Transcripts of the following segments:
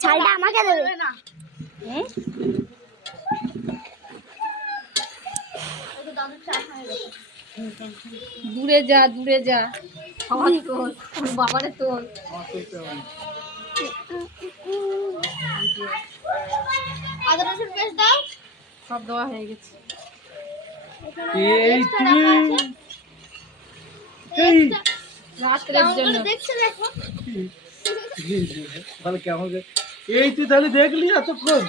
ছালটা আমাকে দেবে না। দূরে যা দূরে যা, খাবার তোর বাবারে তোর। আদা রসুন পেস্ট দাও। সব দেওয়া হয়ে গেছে। রাত্রের জন্য দেখছো দেখো তাহলে কেমন এই তুই তাহলে দেখলি এতক্ষণ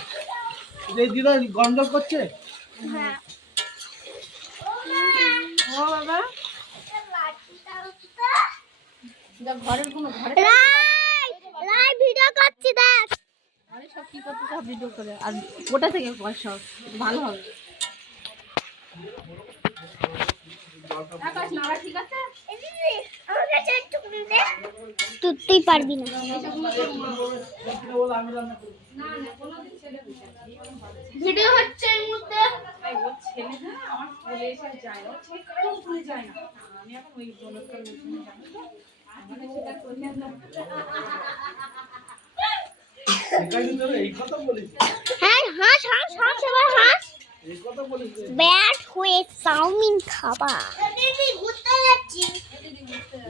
এই দিদা গন্ডল করছে। হ্যাঁ ও বাবা ঘরের কোনো ঘরে রাই ভিডিও করছি দেখ। আরে সব কি করতে সব ভিডিও করে আর ওটা থেকে কর সব ভালো হবে। আকাশ নাড়া ঠিক আছে? তুই পারবি না। ভিডিও হচ্ছে এই মুহূর্তে। ও ছেলে না আমার কোলে এসে যায় না, ঠিক একদম ভুলে যায় না। আমি এখন ওই বলতে জানি তো আমাদের সেটা করে না। এই কথা বলিস? হ্যাঁ হাঁস হাঁস হাঁস এবার হাঁস। এই কথা বলিস? ব্যাট হয়ে চাউমিন খাবা। দিদি ঘুরতে যাচ্ছি।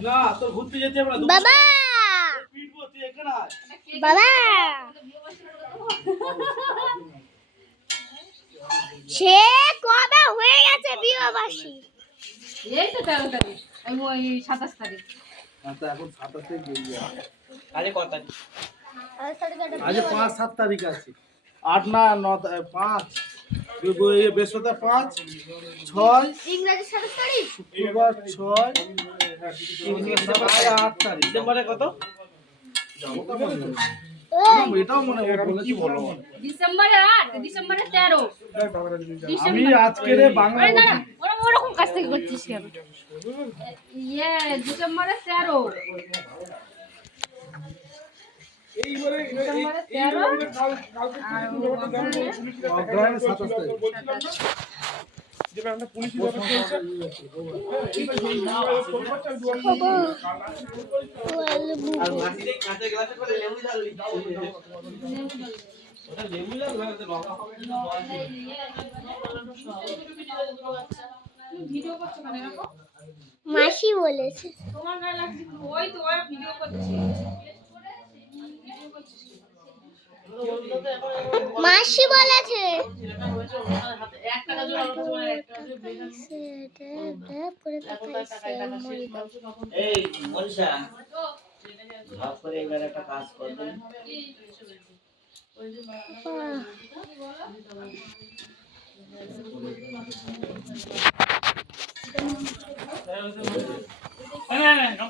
না তোর ঘুরতে যেতে হবে না বাবা পিটবো তুই এখানে আয়। বাবা সে কবে হয়ে গেছে বিয়েবাসী? এই তো 13 তারিখ, আমি ওই 27 তারিখ। তো এখন 27 তারিখ বেরিয়ে যাবে। আজ কত তারিখ? আজ 5-7 তারিখ আছে। 8 না 9 5 বৃহস্পতিবার 5 6 ইংরেজি 27 তারিখ শুক্রবার 6 8 তারিখ ডিসেম্বরে কত? এটাও মনে কি বলো? ডিসেম্বরে 8, ডিসেম্বরে 13। আমি আজকে বাংলা আরে না না ওরকম কাজ থেকে করছিস কেন? ইয়ে ডিসেম্বরে 13। এইবারে ডিসেম্বরে 13 আর অগ্রহায়ণ 27 তারিখ যেটা আমরা পুলিশ ব্যাপার চলছে আর মাটিতে কাঁচা গ্লাসে করে লেবু জল দিতে ওটা লেবু জল লাগতে লঙ্কা হবে না ভিডিও করছো কেন দেখো? মাসি বলেছে। তোমার গায়ে লাগছে ওই তো ওই ভিডিও করছি। মাসি বলেছে এই মনীষা ভাব করে এবার একটা কাজ করবেন না না